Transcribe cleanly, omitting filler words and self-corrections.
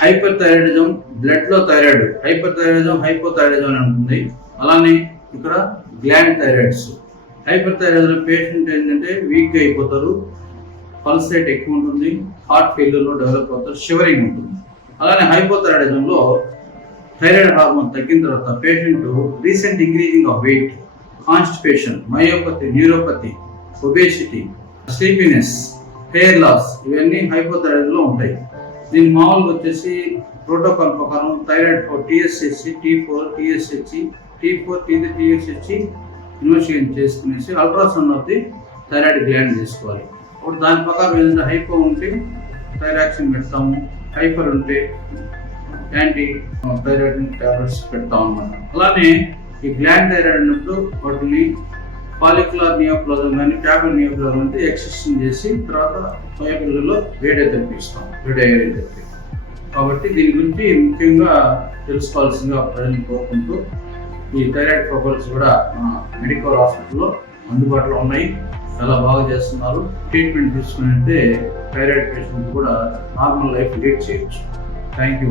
Hyper thyroidism, blood లో thyroid, hyperthyroidism, hypothyroidism అని ఉంటుంది. అలానే ఇక్కడ gland thyroids. Hyperthyroidism patient ఏంటంటే వీక్గా అయిపోతారు, పల్స్ రేట్ ఎక్కువ ఉంటుంది, హార్ట్ ఫెయిల్యూర్లో డెవలప్ అవుతారు, షివరింగ్ ఉంటుంది. అలానే హైపోథైరాయిడిజంలో థైరాయిడ్ హార్మోన్ తగ్గిన తర్వాత patient recent increasing of weight, constipation, myopathy, neuropathy, obesity, sleepiness, hair loss ఇవన్నీ హైపోథైరాయిడ్లో ఉంటాయి. దీని మామూలుగా వచ్చేసి ప్రోటోకాల్ ప్రకారం thyroid TSH, T4, TSH, T4, T3, TSH investigation చేసుకునేసి ultrasound of the thyroid gland చేసుకోవాలి. ఇప్పుడు దాని ప్రకారం ఏదైనా హైపో ఉంటే థైరాక్సిన్ పెడతాము, హైపర్ ఉంటే యాంటీ థైరాయిడ్ టాబ్లెట్స్ పెడతాం అన్నమాట. అలానే ఈ గ్లాండ్ థైరాయిడ్ ఉన్నప్పుడు వాటిని పాలిక్యులర్ నియోప్లాజం కానీ ట్యాబ్లెట్ నియోప్లాజం అంటే ఎక్స్టెన్షన్ చేసి తర్వాత బయోపిల్లో రేడియోథెరపీ ఇస్తాం, రేడియోథెరపీ. కాబట్టి దీని గురించి ముఖ్యంగా తెలుసుకోవాల్సిందిగా ప్రజలను కోరుకుంటూ ఈ థైరాయిడ్ ప్రొఫైల్స్ కూడా మెడికల్ హాస్పిటల్లో అందుబాటులో ఉన్నాయి, చాలా బాగా చేస్తున్నారు. ట్రీట్మెంట్ తీసుకుని థైరాయిడ్ పేషెంట్ కూడా నార్మల్ లైఫ్ లీడ్ చేయొచ్చు. Thank you.